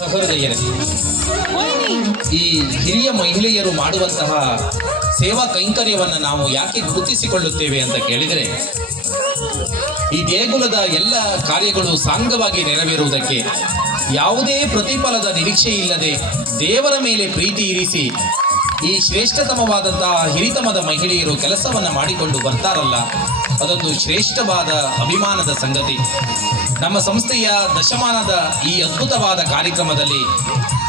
ಸಹೃದಯರೇ ಈ ಹಿರಿಯ ಮಹಿಳೆಯರು ಮಾಡುವಂತಹ ಸೇವಾ ಕೈಂಕರ್ಯವನ್ನು ನಾವು ಯಾಕೆ ಗುರುತಿಸಿಕೊಳ್ಳುತ್ತೇವೆ ಅಂತ ಕೇಳಿದರೆ ಈ ದೇಗುಲದ ಎಲ್ಲ ಕಾರ್ಯಗಳು ಸಾಂಗವಾಗಿ ನೆರವೇರುವುದಕ್ಕೆ ಯಾವುದೇ ಪ್ರತಿಫಲದ ನಿರೀಕ್ಷೆ ಇಲ್ಲದೆ ದೇವರ ಮೇಲೆ ಪ್ರೀತಿ ಇರಿಸಿ ಈ ಶ್ರೇಷ್ಠತಮವಾದಂತಹ ಹಿರಿತಮದ ಮಹಿಳೆಯರು ಕೆಲಸವನ್ನು ಮಾಡಿಕೊಂಡು ಬರ್ತಾರಲ್ಲ ಅದೊಂದು ಶ್ರೇಷ್ಠವಾದ ಅಭಿಮಾನದ ಸಂಗತಿ. ನಮ್ಮ ಸಂಸ್ಥೆಯ ದಶಮಾನದ ಈ ಅದ್ಭುತವಾದ ಕಾರ್ಯಕ್ರಮದಲ್ಲಿ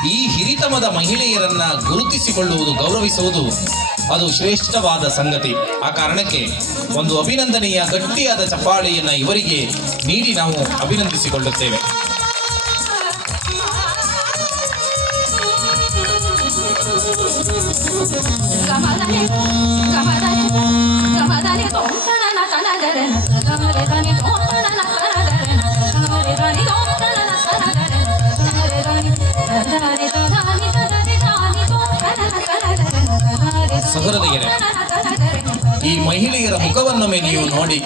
ಈ ಹಿರಿತಮದ ಮಹಿಳೆಯರನ್ನ ಗುರುತಿಸಿಕೊಳ್ಳುವುದು, ಗೌರವಿಸುವುದು ಅದು ಶ್ರೇಷ್ಠವಾದ ಸಂಗತಿ. ಆ ಕಾರಣಕ್ಕೆ ಒಂದು ಅಭಿನಂದನೆಯ ಗಟ್ಟಿಯಾದ ಚಪ್ಪಾಳೆಯನ್ನು ಇವರಿಗೆ ನೀಡಿ ನಾವು ಅಭಿನಂದಿಸಿಕೊಳ್ಳುತ್ತೇವೆ. ಈ ಮಹಿಳೆಯರ ಮುಖವನ್ನೊಮ್ಮೆ ನೀವು ನೋಡಿ,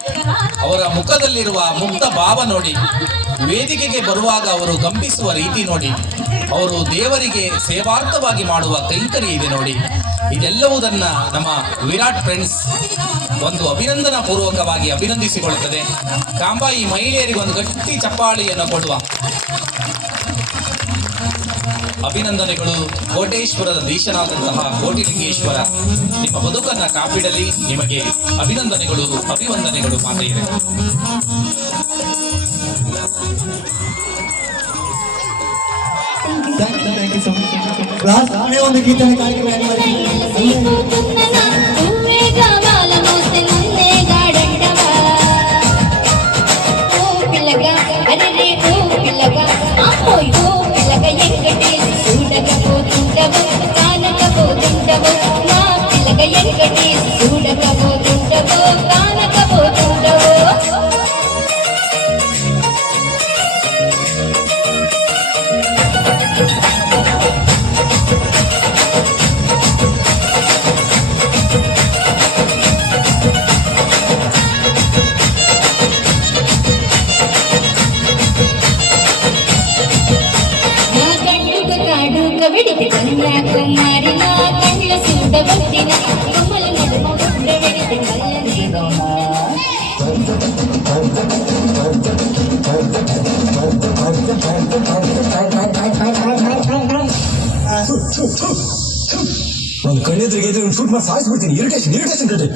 ಅವರ ಮುಖದಲ್ಲಿರುವ ಮುಕ್ತ ಭಾವ ನೋಡಿ, ವೇದಿಕೆಗೆ ಬರುವಾಗ ಅವರು ಕಂಪಿಸುವ ರೀತಿ ನೋಡಿ ಅವರು ದೇವರಿಗೆ ಸೇವಾರ್ಥವಾಗಿ ಮಾಡುವ ಕೈಂಕರ್ಯ ಇದೆ ನೋಡಿ. ಇದೆಲ್ಲವುದನ್ನ ನಮ್ಮ ವಿರಾಟ್ ಫ್ರೆಂಡ್ಸ್ ಒಂದು ಅಭಿನಂದನಾ ಪೂರ್ವಕವಾಗಿ ಅಭಿನಂದಿಸಿಕೊಳ್ಳುತ್ತದೆ. ಕಾಂಬಾಯಿ ಮಹಿಳೆಯರಿಗೆ ಒಂದು ಗಟ್ಟಿ ಚಪ್ಪಾಳಿಯನ್ನು ಕೊಡುವ ಅಭಿನಂದನೆಗಳು ಕೋಟೇಶ್ವರದ ದೀಶನಾದಂತಹ ಕೋಟಿಲಿಂಗೇಶ್ವರ. ನಿಮ್ಮ ಬದುಕನ್ನ ಕಾಪಿಡಲಿ, ನಿಮಗೆ ಅಭಿನಂದನೆಗಳು, ಅಭಿವಂದನೆಗಳು ಮಾತೆಯರೇ. thank you thank you so much class ನಾವೇ ಒಂದು ಗೀತೆ ಕಾರ್ಯಕ್ರಮ கண்ணுல வெடித்து கண்ணுல கண்ணாடி நான் கண்ணுல சுட்ட பத்தின கம்மல நடும புள்ள வெடித்து ಒಂದು ಕಣ್ಣೆದ್ರಿಗೆ ಶೂಟ್ ಮಾಡಿ ಸಾಯಿಸ್ಬಿಡ್ತೀನಿ ಇರಿಟೇಷನ್ ಇರಿಟೇಷನ್ ಕಟ್ಟಿ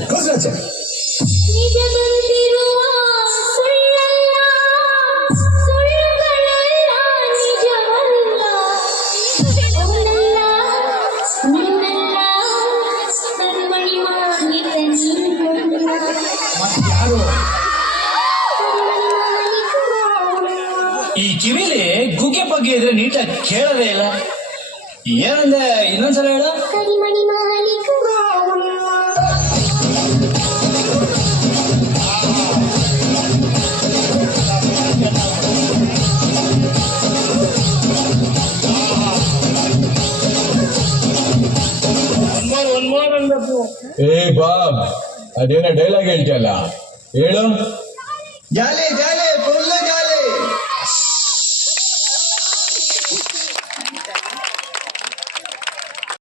ಈ ಕಿವಿಲಿ ಗುಗೆ ಬಗ್ಗೆ ಇದ್ರೆ ನೀಟಾಗಿ ಕೇಳದೇ ಇಲ್ಲ. ಏನಂದೆ ಇನ್ನೊಂದ್ಸಲ ಹೇಳು. ಏ ಬಾಬ್ ಅದೇನೋ ಡೈಲಾಗ್ ಹೇಳ್ತಿಯಲ್ಲ? ಹೇಳು. ಜಾಲಿ ಜಾಲಿ.